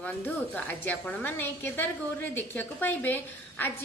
बंधु तो आज आपण माने केदार गौरी देखिया को पाइबे। आज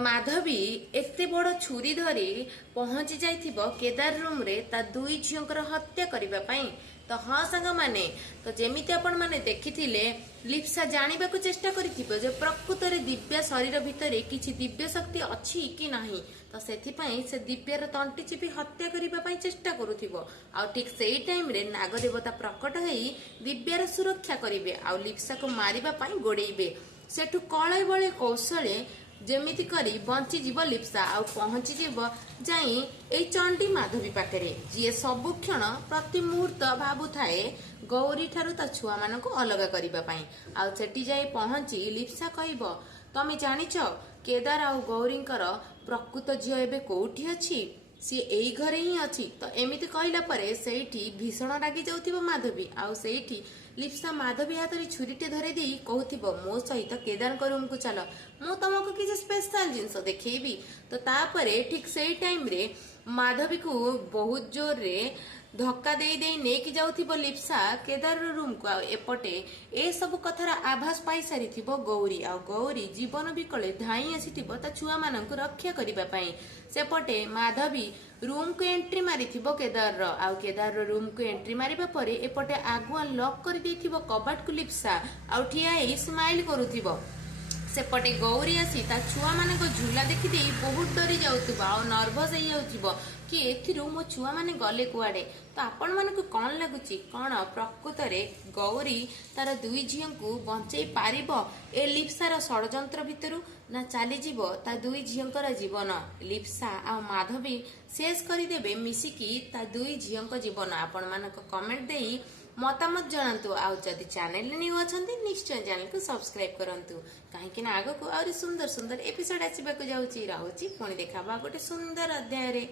माधवी एते बड़ छुरी धरी पहुंची जाइथिबो केदार रूम रे ता दुई झियोंकर हत्या करिबा पई। तो हाँ सांग माने तो जेमिति आपण माने देखिथिले लिप्सा जानिबा को चेष्टा करिथिबो जे प्रकृत रे दिव्या शरीर भितरे किछि दिव्य शक्ति अछि कि नाही। तो सेथिपई से दिव्यार तंटी चिपी हत्या करिबा पई चेष्टा करूथिबो। आ ठीक सेही टाइम रे नाग देवता प्रकट हेई दिव्यार सुरक्षा करिवे आ लिप्सा को मारिबा पई गोडेइबे। सेठु कळे बळे कौशले जेमिति करी बंची जीव लिप्सा आ पहुंची जीव जाई ए चंडी माधवी पाखरे जी सबु क्षण प्रति मुहूर्त भाबु थाए गौरी ठारू ता छुआ मानक अलग करिबा पई। आ सेठी जाई पहुंची लिप्सा कहइबो तमे जानिछ केदार आ गौरींकर प्रकृत झियो एबे कोठी अछि, सी एई घरे ही अछि। तो एमिति कहला परे सेठी भीषण रागी जाउथिबो माधवी आ सेठी लिप्सा माधवी हाथ में छुरीटे धरे दी कहूथिबो मो सहित केदार रूम को चल मु तुमको किसी स्पेशल जिनस देखैबी। तो तापरे ठीक सेही टाइम रे माधवी को बहुत जोर रे धक्का दे दे नेकी जाउथिबो लिप्सा केदार रूम को। एपटे ए सब कथार आभास पाई सारिथिबो गौरी आ गौरी जीवन विकले धाई आसीथिबो ता छुआ मानक रक्षा करिबा पई। सेपटे माधवी रूम को एंट्री मारिथिबो केदार आ केदार रूम को एंट्री मारिबा परे एपटे आगुआ लॉक कर देथिबो कबाट को लिप्सा आ ठिया ए स्माइल करूथिबो। सेपटे गौरी आसी ता छुआ मानक झूला देखि देई बहुत डरी जाउथिबो आ नर्वस हे जाउथिबो कि एथिरु मो छुआ माने गले कुआडे। तो आपण मानक कौन लगुची कौन प्रकृत रे गौरी तार दुई झियों को बंचई पारिबो ए लिप्सार षडयंत्र भितरु ना चली जीवो ता दुई झियोंकर जीवन। लिप्सा आ माधवी शेष करि देबे मिसिकी ता दुई झियोंक जीवन। आपण मानक कमेंट देई मतामत जणांतु। आ जदि चैनल न्यू अछंती निश्चय चैनल को सब्सक्राइब करंतु काहेकि ना आगो को और सुंदर सुंदर एपिसोड आसीबा को जाउची रहउची पुणी देखाबा गोटे सुंदर अध्याय रे।